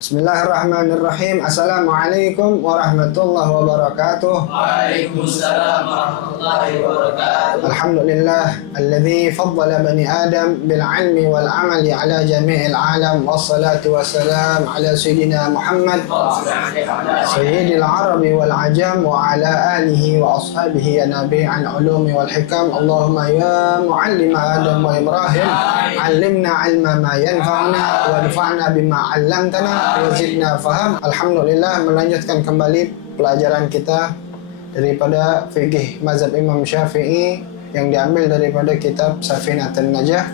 Bismillahirrahmanirrahim. Assalamualaikum warahmatullahi wabarakatuh. Waalaikumsalam warahmatullahi wabarakatuh. Alhamdulillah alladzi faddala bani Adam bil ilmi wal amali ala jami'il alam wassalatu wassalam ala sayyidina Muhammad sayyidil arabi wal ajam wa ala alihi wa ashabihi ya nabi'an ulumi wal hikam. Allahumma ya muallim Adam wa Ibrahim allimna ilma ma yanfa'una wanfa'na bima 'allamtana wazidna faham. Alhamdulillah, melanjutkan kembali pelajaran kita daripada fikih mazhab Imam Syafi'i yang diambil daripada kitab Safinatun Najah.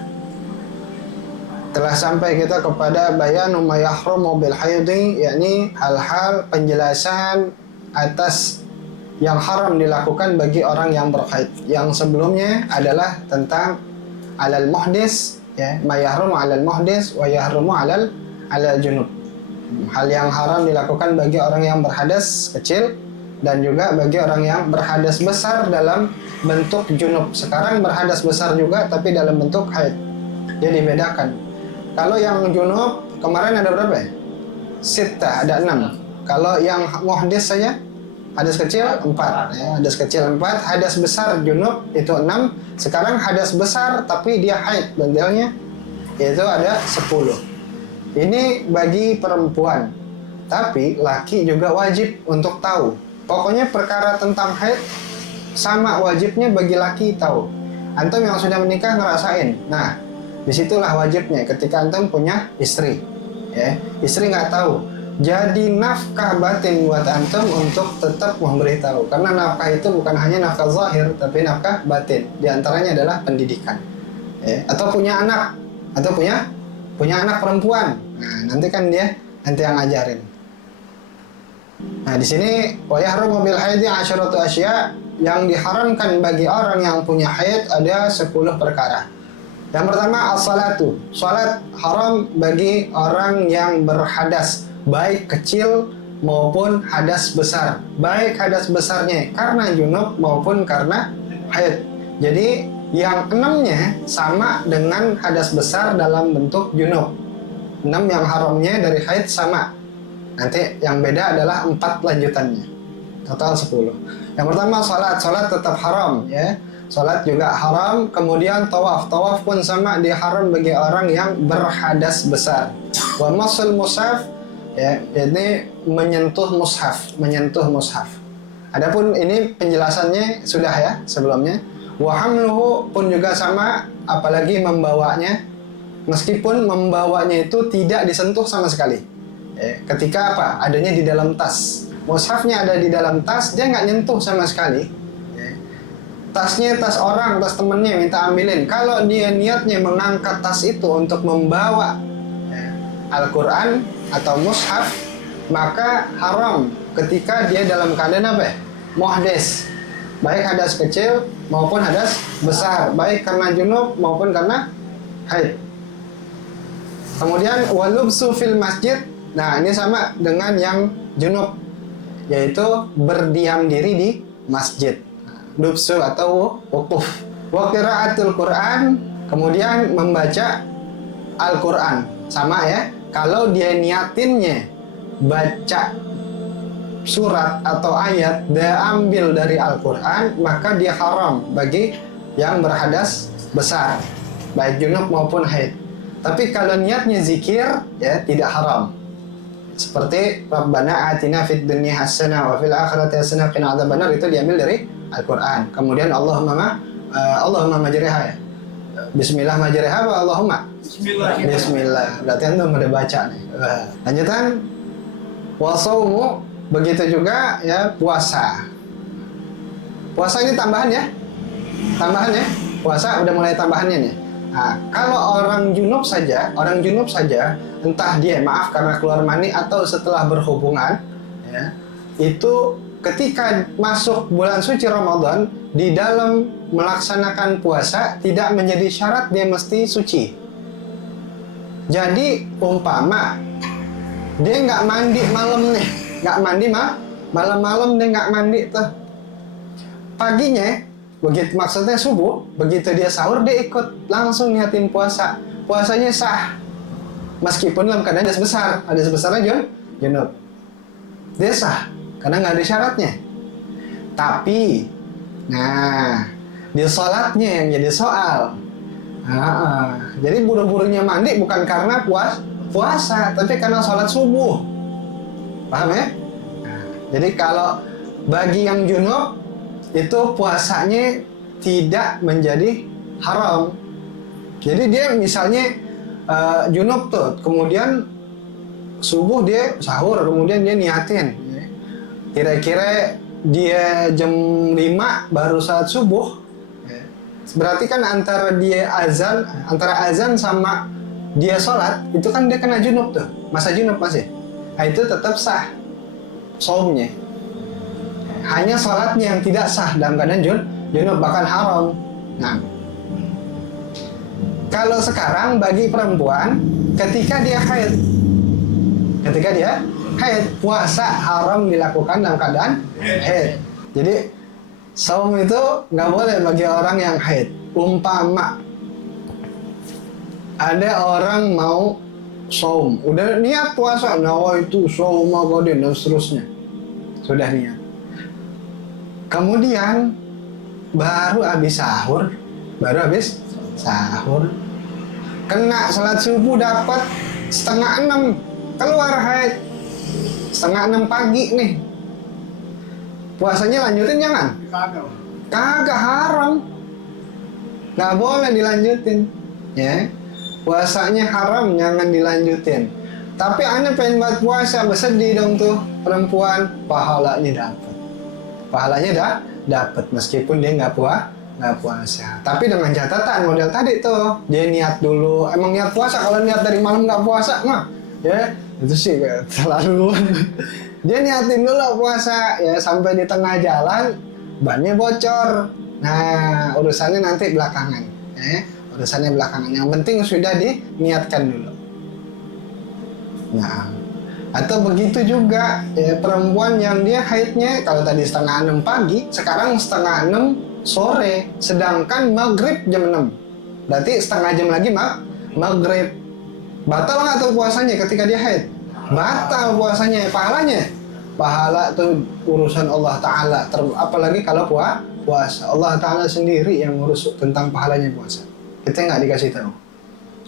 Telah sampai kita kepada bayanu ma yahrumu bil haidhi, yakni hal-hal penjelasan atas yang haram dilakukan bagi orang yang berhaid. Yang sebelumnya adalah tentang alal muhdis, ya, ma yahrumu alal muhdis wa yahrumu alal junub. Hal yang haram dilakukan bagi orang yang berhadas kecil dan juga bagi orang yang berhadas besar dalam bentuk junub. Sekarang berhadas besar juga tapi dalam bentuk haid. Jadi bedakan. Kalau yang junub kemarin ada berapa ya? Sittah, ada 6. Kalau yang muhdis saja hadas kecil 4, ya, hadas kecil 4, hadas besar junub itu 6. Sekarang hadas besar tapi dia haid, bendelnya itu ada 10. Ini bagi perempuan, tapi laki juga wajib untuk tahu. Pokoknya perkara tentang haid sama wajibnya bagi laki tahu. Antum yang sudah menikah ngerasain. Nah, disitulah wajibnya ketika antum punya istri. Ya, istri nggak tahu. Jadi nafkah batin buat antum untuk tetap memberitahu. Karena nafkah itu bukan hanya nafkah zahir, tapi nafkah batin. Di antaranya adalah pendidikan. Ya, atau punya anak, atau punya anak perempuan. Nah, nanti kan dia nanti yang ngajarin. Nah, di sini wa yahrumu bil haidhi asyaratu asya, yang diharamkan bagi orang yang punya haid ada 10 perkara. Yang pertama as-salatu. Salat haram bagi orang yang berhadas, baik kecil maupun hadas besar. Baik hadas besarnya karena junub maupun karena haid. Jadi yang 6-nya sama dengan hadas besar dalam bentuk junub. 6 yang haramnya dari haid sama. Nanti yang beda adalah 4 lanjutannya. Total 10. Yang pertama salat tetap haram, ya. Salat juga haram. Kemudian tawaf pun sama, dia haram bagi orang yang berhadas besar. Wa masul mushaf, ya, ini menyentuh mushaf. Adapun ini penjelasannya sudah ya sebelumnya. Wa hamluhu pun juga sama, apalagi membawanya. Meskipun membawanya itu tidak disentuh sama sekali. Ketika apa? Adanya di dalam tas. Mushafnya ada di dalam tas, dia nggak nyentuh sama sekali. Tasnya tas orang, tas temennya minta ambilin. Kalau dia niatnya mengangkat tas itu untuk membawa Al-Quran atau mushaf, maka haram ketika dia dalam keadaan apa? Muhdis. Baik hadas kecil maupun hadas besar. Baik karena junub maupun karena haid. Kemudian walubsu fil masjid. Nah, ini sama dengan yang junub, yaitu berdiam diri di masjid. Lubsu atau wukuf. Wa qiraatul Quran, kemudian membaca Al-Quran. Sama ya. Kalau dia niatinnya baca surat atau ayat dia ambil dari Al-Quran, maka dia haram bagi yang berhadas besar, baik junub maupun haid. Tapi kalau niatnya zikir, ya tidak haram. Seperti Rabbana atina fid dunya hasanah wa fil akhirati hasanah wa qina adzabannar, itu diambil dari Al-Quran. Kemudian Allahumma majriha, ya. Bismillah majriha wa Allahumma Bismillah. Berarti antum udah baca nih. Lanjutan wa shaumu, begitu juga ya puasa. Puasa ini tambahan ya. Puasa udah mulai tambahannya nih. Nah, kalau orang junub saja, entah dia karena keluar mani atau setelah berhubungan, ya, itu ketika masuk bulan suci Ramadan, di dalam melaksanakan puasa tidak menjadi syarat dia mesti suci. Jadi umpama dia nggak mandi malam nih, malam-malam dia nggak mandi tuh, paginya begitu, maksudnya subuh, begitu dia sahur dia ikut langsung niatin puasa, puasanya sah. meskipun dalam keadaan hadas besarnya junub. Dia sah karena nggak ada syaratnya. Tapi, nah, di sholatnya yang jadi soal. Jadi buru-burunya mandi bukan karena puasa, tapi karena sholat subuh. Paham ya? Nah, jadi kalau bagi yang junub itu puasanya tidak menjadi haram. Jadi dia misalnya junub tuh, kemudian subuh dia sahur, kemudian dia niatin. Kira-kira dia jam 5 baru saat subuh. Berarti kan antara azan sama dia sholat itu kan dia kena junub tuh, masa junub masih. Nah, itu tetap sah saumnya. Hanya sholatnya yang tidak sah dalam keadaan junub, bahkan haram. Nah, kalau sekarang bagi perempuan ketika dia haid, puasa haram dilakukan dalam keadaan haid. Jadi saum itu nggak boleh bagi orang yang haid. Umpama ada orang mau saum, udah niat puasa, nawaitu shauma ghadin dan seterusnya, sudah niat. Kemudian baru habis sahur, kena salat subuh dapat 5:30, keluar haid 5:30 pagi nih. Puasanya lanjutin jangan? Kagak, haram. Nggak boleh dilanjutin. Ya, puasanya haram, jangan dilanjutin. Tapi anda pengen buat puasa, bersedih dong tuh perempuan, pahalanya dapat meskipun dia nggak puasa. Tapi dengan catatan model tadi tuh, dia niat dulu. Emang niat puasa, kalau niat dari malam nggak puasa mah, ya itu sih terlalu. Dia niatin dulu puasa, ya sampai di tengah jalan bannya bocor. Nah, urusannya nanti belakangan, ya. Urusannya belakangan. Yang penting sudah diniatkan dulu. Nah, atau begitu juga ya, perempuan yang dia haidnya kalau tadi 5:30 pagi, sekarang 5:30 sore, sedangkan maghrib jam 6. Berarti setengah jam lagi maghrib. Batal nggak tuh puasanya ketika dia haid? Batal puasanya. Pahala tuh urusan Allah Ta'ala. Apalagi kalau puasa, Allah Ta'ala sendiri yang ngurus tentang pahalanya puasa. Kita nggak dikasih tahu.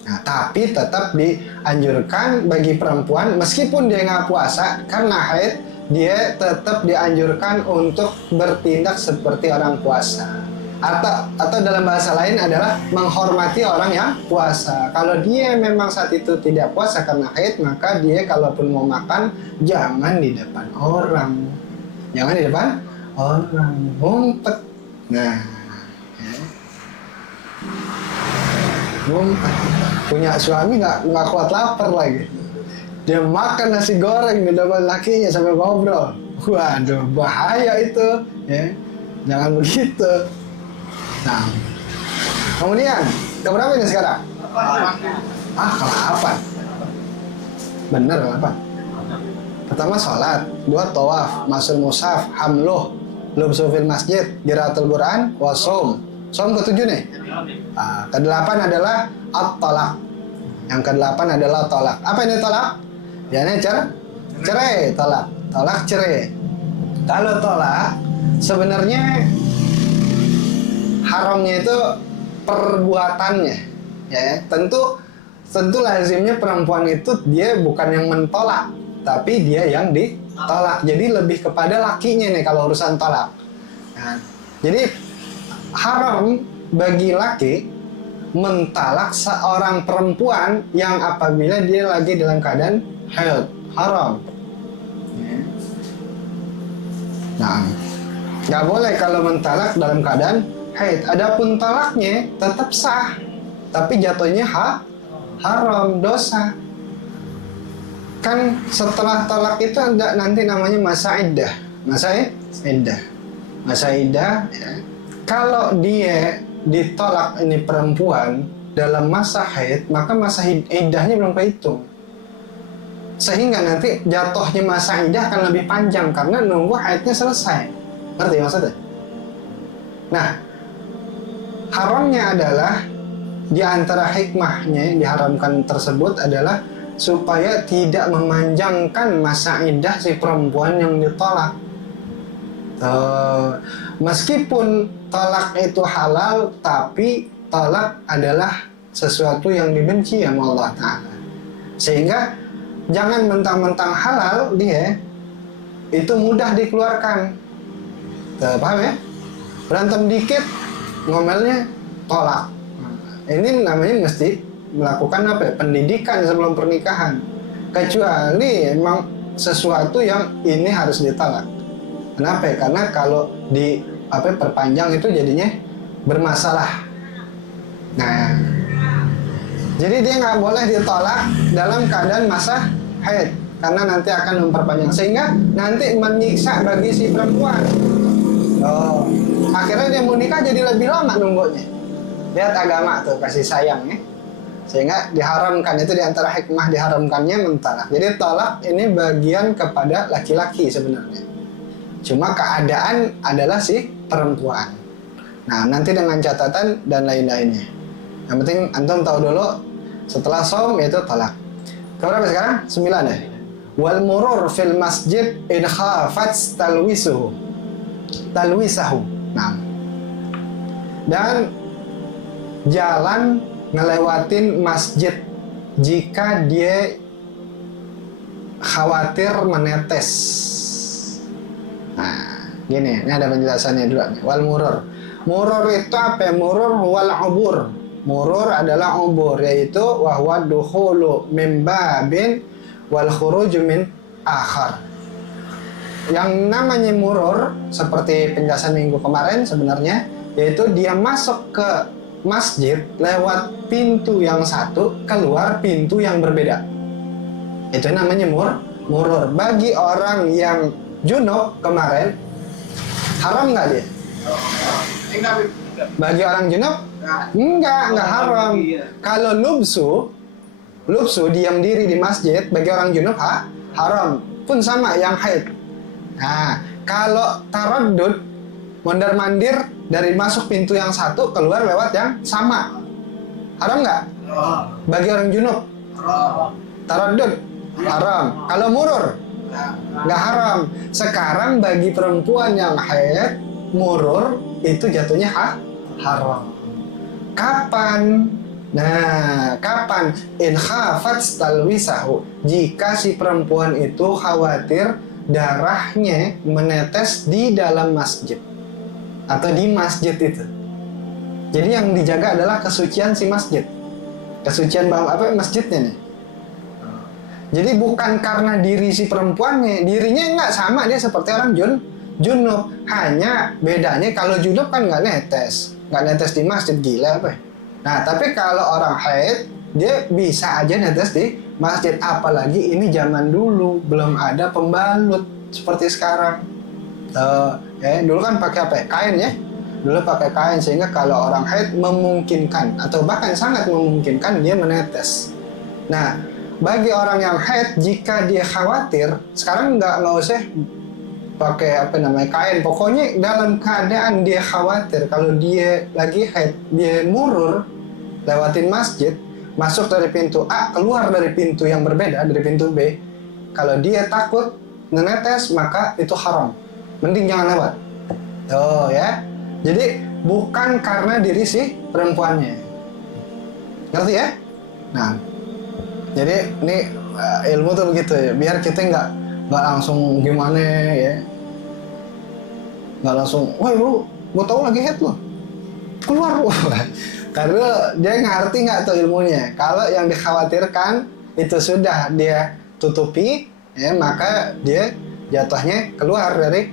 Nah, tapi tetap dianjurkan bagi perempuan meskipun dia nggak puasa karena haid, dia tetap dianjurkan untuk bertindak seperti orang puasa. Atau dalam bahasa lain adalah menghormati orang yang puasa. Kalau dia memang saat itu tidak puasa karena haid, maka dia kalaupun mau makan jangan di depan orang. Ngumpet. Nah, ya. Ngumpet. Punya suami nggak kuat lapar lagi. Dia makan nasi goreng di depan lakinya sambil ngobrol. Waduh, bahaya itu. Ya, jangan begitu. Nah, kemudian keberapa ini sekarang? 8. Bener 8. Pertama sholat, 2 tawaf, masul mushaf, hamluh, lubsu fil masjid, qiraatul Quran, wasom. Som ke-7 nih. Ke-8 adalah at-talaq. Yang ke-8 adalah tolak. Apa ini tolak? Ya ini cerai, tolak. Tolak cerai. Kalau tolak sebenarnya haramnya itu perbuatannya, ya. Tentu lazimnya perempuan itu dia bukan yang mentolak, tapi dia yang ditolak. Jadi lebih kepada lakinya nih kalau urusan tolak. Nah, jadi haram bagi laki mentalak seorang perempuan yang apabila dia lagi dalam keadaan haid, haram. Ya. Nah, nggak boleh kalau mentalak dalam keadaan haid. Adapun talaknya tetap sah, tapi jatuhnya haram, dosa. Kan setelah talak itu ada nanti namanya masa iddah. Masa iddah, ya. Kalau dia ditolak ini perempuan dalam masa haid, maka masa iddahnya belum kehitung. Sehingga nanti jatuhnya masa iddah akan lebih panjang karena nunggu haidnya selesai. Ngerti maksudnya? Nah, haramnya adalah di antara hikmahnya diharamkan tersebut adalah supaya tidak memanjangkan masa iddah si perempuan yang ditolak. Meskipun tolak itu halal, tapi tolak adalah sesuatu yang dibenci sama Allah Ta'ala. Sehingga jangan mentang-mentang halal dia itu mudah dikeluarkan. Paham ya? Berantem dikit ngomelnya tolak. Ini namanya mesti melakukan apa ya? Pendidikan sebelum pernikahan. Kecuali emang sesuatu yang ini harus ditolak. Kenapa ya? Karena kalau di perpanjang itu jadinya bermasalah. Nah, jadi dia nggak boleh ditolak dalam keadaan masa haid, karena nanti akan memperpanjang, sehingga nanti menyiksa bagi si perempuan. Akhirnya dia mau nikah jadi lebih lama nunggunya. Lihat agama tuh, kasih sayang ya. Sehingga diharamkan, itu diantara hikmah diharamkannya mentolak. Jadi tolak ini bagian kepada laki-laki sebenarnya. Cuma keadaan adalah si perempuan. Nah, nanti dengan catatan dan lain-lainnya. Yang penting antum tahu dulu, setelah saum itu talak. Keberapa sekarang? 9 ya? Wal murur fil masjid in khafat talwisahu. Nah. Dan jalan ngelewatin masjid jika dia khawatir menetes. Nah, gini, ini ada penjelasannya dulu nih. Wal murur. Murur itu apa? Murur wal ubur. Murur adalah ubur, yaitu wahwa dukhulu min babin wal khuruju min akhar. Yang namanya murur, seperti penjelasan minggu kemarin sebenarnya, yaitu dia masuk ke masjid lewat pintu yang satu, keluar pintu yang berbeda. Itu namanya murur. Bagi orang yang junub kemarin, haram nggak dia? Bagi orang junub, enggak haram. Kalau lubsu diam diri di masjid, bagi orang junub haram. Pun sama yang haid. Nah, kalau taraddud, mondar-mandir dari masuk pintu yang satu keluar lewat yang sama, haram nggak? Bagi orang junub, taraddud haram. Kalau murur, nggak haram. Sekarang bagi perempuan yang haid, murur itu jatuhnya haram. Kapan? Nah, kapan? In khafat talwisahu. Jika si perempuan itu khawatir darahnya menetes di dalam masjid atau di masjid itu. Jadi yang dijaga adalah kesucian si masjid. Kesucian masjidnya nih. Jadi bukan karena diri si perempuannya, dirinya nggak sama, dia seperti orang junub. Hanya bedanya kalau junub kan nggak netes di masjid, gila apa? Nah, tapi kalau orang haid dia bisa aja netes di masjid, apalagi ini zaman dulu belum ada pembalut seperti sekarang. Dulu kan pakai apa? Kain ya. Dulu pakai kain, sehingga kalau orang haid memungkinkan atau bahkan sangat memungkinkan dia menetes. Nah, bagi orang yang haid, jika dia khawatir, sekarang nggak usah pakai kain, pokoknya dalam keadaan dia khawatir kalau dia lagi haid, dia murur lewatin masjid, masuk dari pintu A, keluar dari pintu yang berbeda, dari pintu B, kalau dia takut menetes, maka itu haram, mending jangan lewat. Ya, jadi bukan karena diri si perempuannya, ngerti ya? Nah, jadi ini ilmu tuh begitu ya, biar kita nggak langsung gimana ya, nggak langsung, wah lu mau tahu lagi head lo keluar, karena dia ngerti nggak tuh ilmunya. Kalau yang dikhawatirkan itu sudah dia tutupi, ya, maka dia jatuhnya keluar dari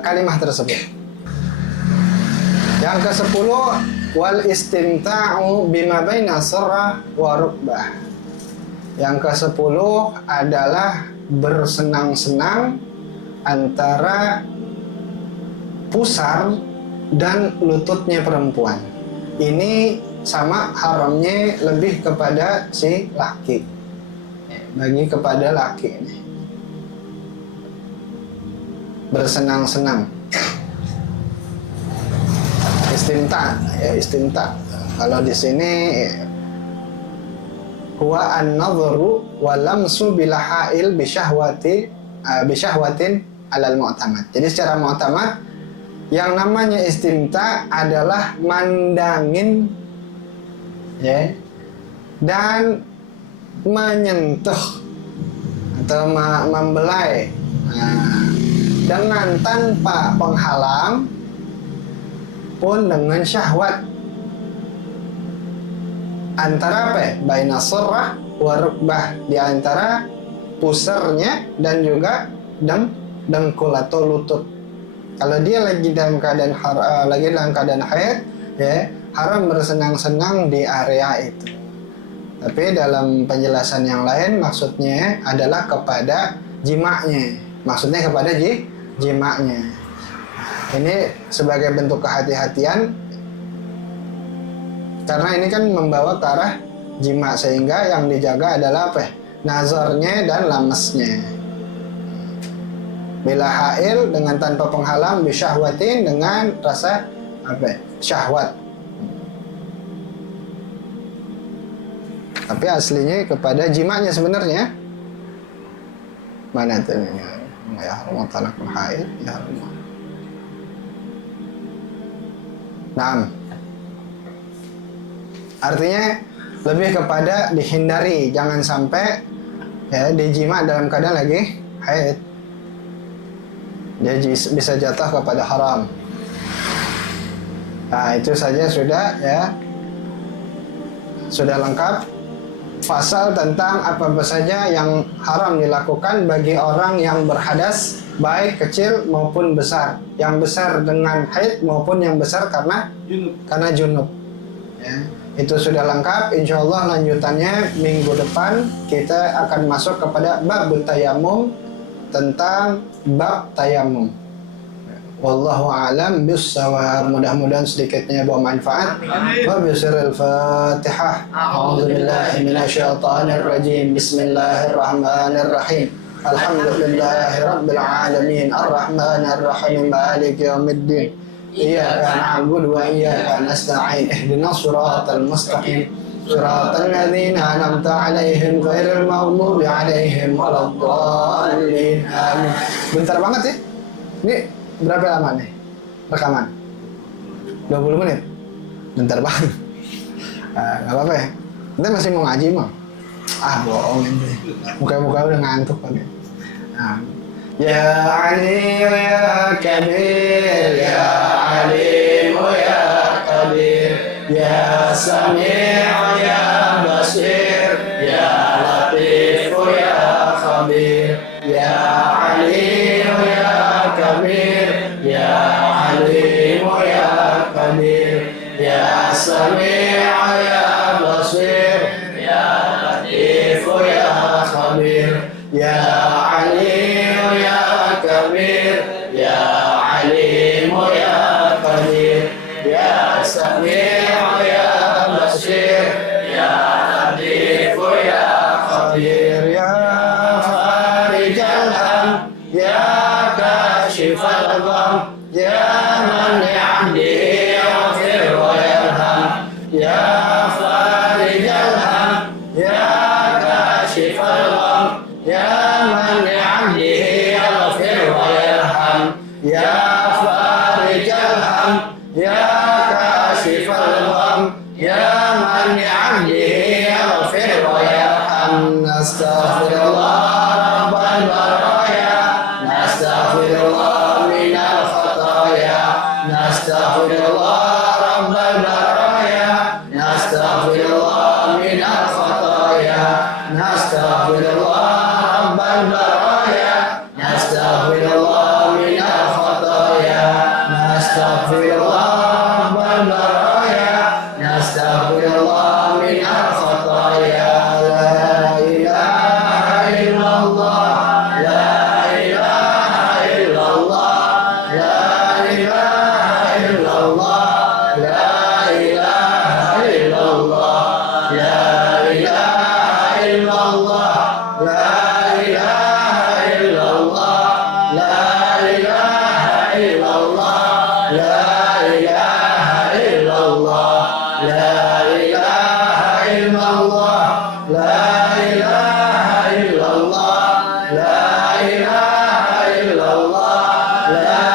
kalimat tersebut. Yang ke-10, wal istimta'u bima baina surrah wa rukbah. Yang ke-10 adalah bersenang-senang antara pusar dan lututnya perempuan. Ini sama haramnya lebih kepada si laki, bagi kepada laki ini. Bersenang-senang, istimta. Kalau di sini huwa an-nadhru wa lamsu bilahail bisyahwatin alal mu'tamad. Jadi secara mu'tamad yang namanya istimta adalah mandangin ya dan menyentuh atau membelai dengan tanpa penghalang pun dengan syahwat antara apa? Baina surrah wa rukbah, di antara pusarnya dan juga dengkul atau lutut. Kalau dia lagi dalam keadaan haid ya, haram bersenang-senang di area itu. Tapi dalam penjelasan yang lain maksudnya adalah kepada jima'nya. Maksudnya kepada jima'nya. Ini sebagai bentuk kehati-hatian karena ini kan membawa ke arah jima, sehingga yang dijaga adalah apa? Nazarnya dan lamesnya. Bila hail dengan tanpa penghalang, bisyahwatin dengan rasa apa? Syahwat. Tapi aslinya kepada jimanya sebenarnya. Mana tuh ini? Ya haram talaqul haid, ya haram. Naam. Artinya lebih kepada dihindari, jangan sampai ya dijima dalam keadaan lagi haid. Dia bisa jatuh kepada haram. Nah, itu saja sudah ya. Sudah lengkap pasal tentang apa saja yang haram dilakukan bagi orang yang berhadas, baik kecil maupun besar. Yang besar dengan haid maupun yang besar karena junub. Ya, itu sudah lengkap. Insya Allah lanjutannya minggu depan kita akan masuk kepada bab tayamum, tentang bab tayamum. Wallahu a'lam bissawab. Mudah-mudahan sedikitnya bawa manfaat. Wa bisiril Fatihah. A'udzubillahi minasyaitonir rajim. Bismillahirrahmanirrahim. Alhamdulillahi rabbil alamin. Arrahmanir rahim. Maliki yaumiddin. Iyyaka na'budu wa iyyaka nasta'in. Ihdinas siratal mustaqim. Siratal ladzina an'amta 'alaihim ghairil maghdubi 'alaihim waladdallin. Amin. Bentar banget ya. Ini berapa lama nih rekaman? 20 menit. Bentar banget. Gak apa-apa ya. Kita masih mau ngaji mah. Bohong ini. Muka-muka udah ngantuk kan. Ya Ali ya Kabir, ya Alim ya Qadir, ya Sami' ya Basir, ya Latif ya Khabir, ya Ali ya Kabir, ya Alim ya Qadir, ya Sami' ya Basir, ya Latif ya Khabir, ya Alim ya Kabir, ya Alim ya Qadir, ya Sami' ya Basir, ya Latif ya Khabir, ya Farijal Ham, ya Kashifal Gham, ya Man ya'dihi yaghfir wa yarham, ya Farijal Ham, ya Kashifal Gham, ya Man ya'dihi yaghfir wa yarham, ilaha illallah, la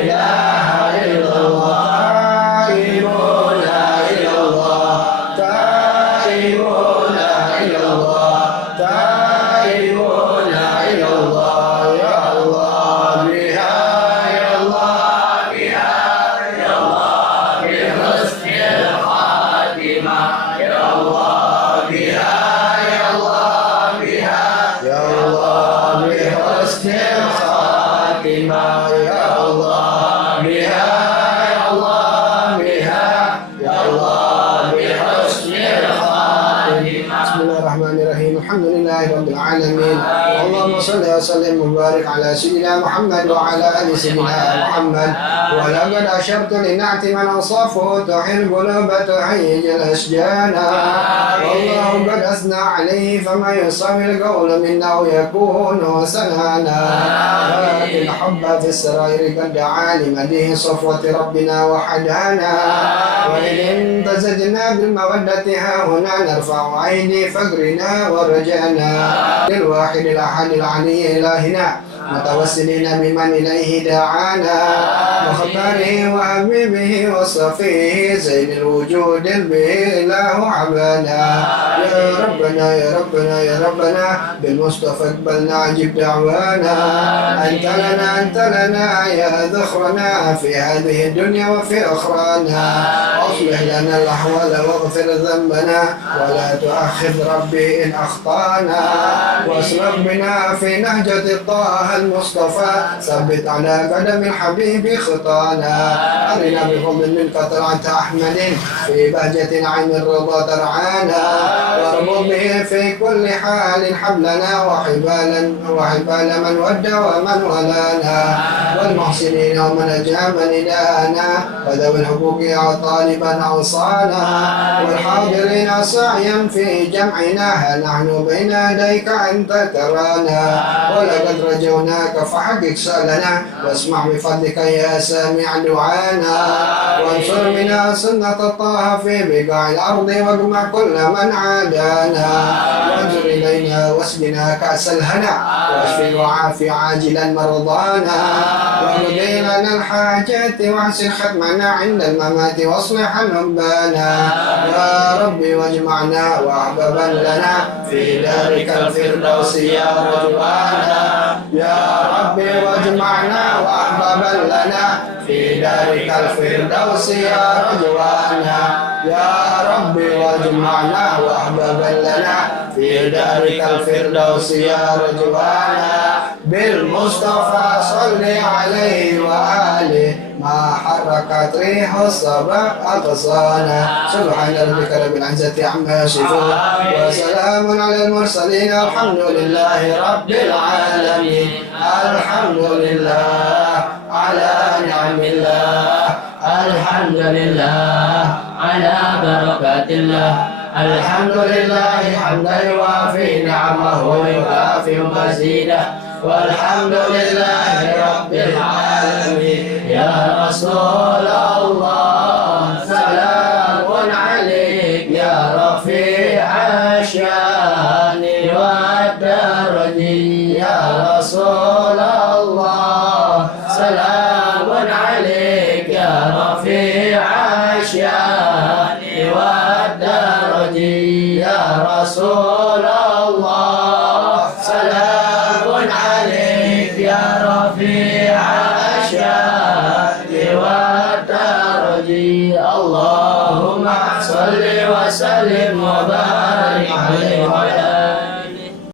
ilaha illallah. Taibun la ilallah, taibun la ilallah, taibun la ilallah. Ya Allah, biha ya Allah, biha ya Allah, bi husnil khatimah. Ya Allah, biha ya Allah, biha ya Allah, bi husnil khatimah. Ya Allah, biha ya Allah, biha ya Allah, bi husnil khatimah. Bismillahirrahmanirrahim. Alhamdulillahi rabbil alamin. Allahumma shalli wa sallim wa barik ala sayyidina Muhammad wa ala ali sayyidina Muhammad. Wa laqad ashartu li na'ti man awsafu tuhil quluba tuhayyij al-ashjana. Wallahu qad asna alayhi fama yusawi al-qawla minna yakunu sanana. Lakin hubba fi as-sarairi qad da'a li madihi safwati rabbina wa hadana. Wa in tazajna bil mawaddati ha huna narfa'u aidi فقرنا ورجعنا للواحد الأحد العلي إلهنا متوسلين بمن إليه دعانا وخطره وحبيبه وصفيه زين الوجود به إله عبانا. يا ربنا يا ربنا يا ربنا بالمصطفى اقبلنا عجب دعوانا. أنت لنا يا ذخرنا في هذه الدنيا وفي أخرانا. أصلح لنا الأحوال واغفر ذنبنا ولا تؤخذ ربي إن أخطأنا. واسلك بنا في نهجة طه المصطفى ثبت على قدم الحبيب خطانا. أرنا بفضل منك طلعة أحمد في بهجة عين الرضا ترعانا. واربط به في كل حال حبلنا وحبال من ود ومن ولانا. والمحسنين ومن أجاب نداءنا وذوي الحقوق طالبا أوصانا. والحاضرين سعيا في جمعنا ها نحن بين يديك أنت ترانا. ولقد رجوناك فحقق سألنا واسمع بفضلك يا سامع دعانا. وانصر منا سنة طه في بقاع الأرض واجمع كل من عادانا. وانظر إلينا واسقنا كأس الهنا واشفي وعافي عاجلا مرضانا. واقضي لنا الحاجات واحسن ختمنا عند الممات واصلح نبانا. يا ربي واجمعنا وأحبابا لنا في دارك الفردوس يا رضوانا. يا ربي واجمعنا وأحبابا لنا في دارك الفردوس يا رضوانا. يا ربي واجمعنا وأحبابا لنا في دارك الفردوس يا رضوانا. بالمصطفى صل عليه وآله ما حركت ريح الصبا أغصانا. سبحان ربك رب العزة عما يصفون وسلام على المرسلين الحمد لله رب العالمين. الحمد لله على نعم الله. الحمد لله على بركات الله. الحمد لله حمدا يوافي نعمه ويكافئ مزيده. والحمد لله رب العالمين. يا رسول الله سلام عليك يا رفيع الشان والدرج. يا رسول الله سلام عليك يا رفيع الشان والدرج. يا رسول الله سلام عليك يا رفيع الشان والدرج. اللهم صل وسلم وبارك عليه وعلى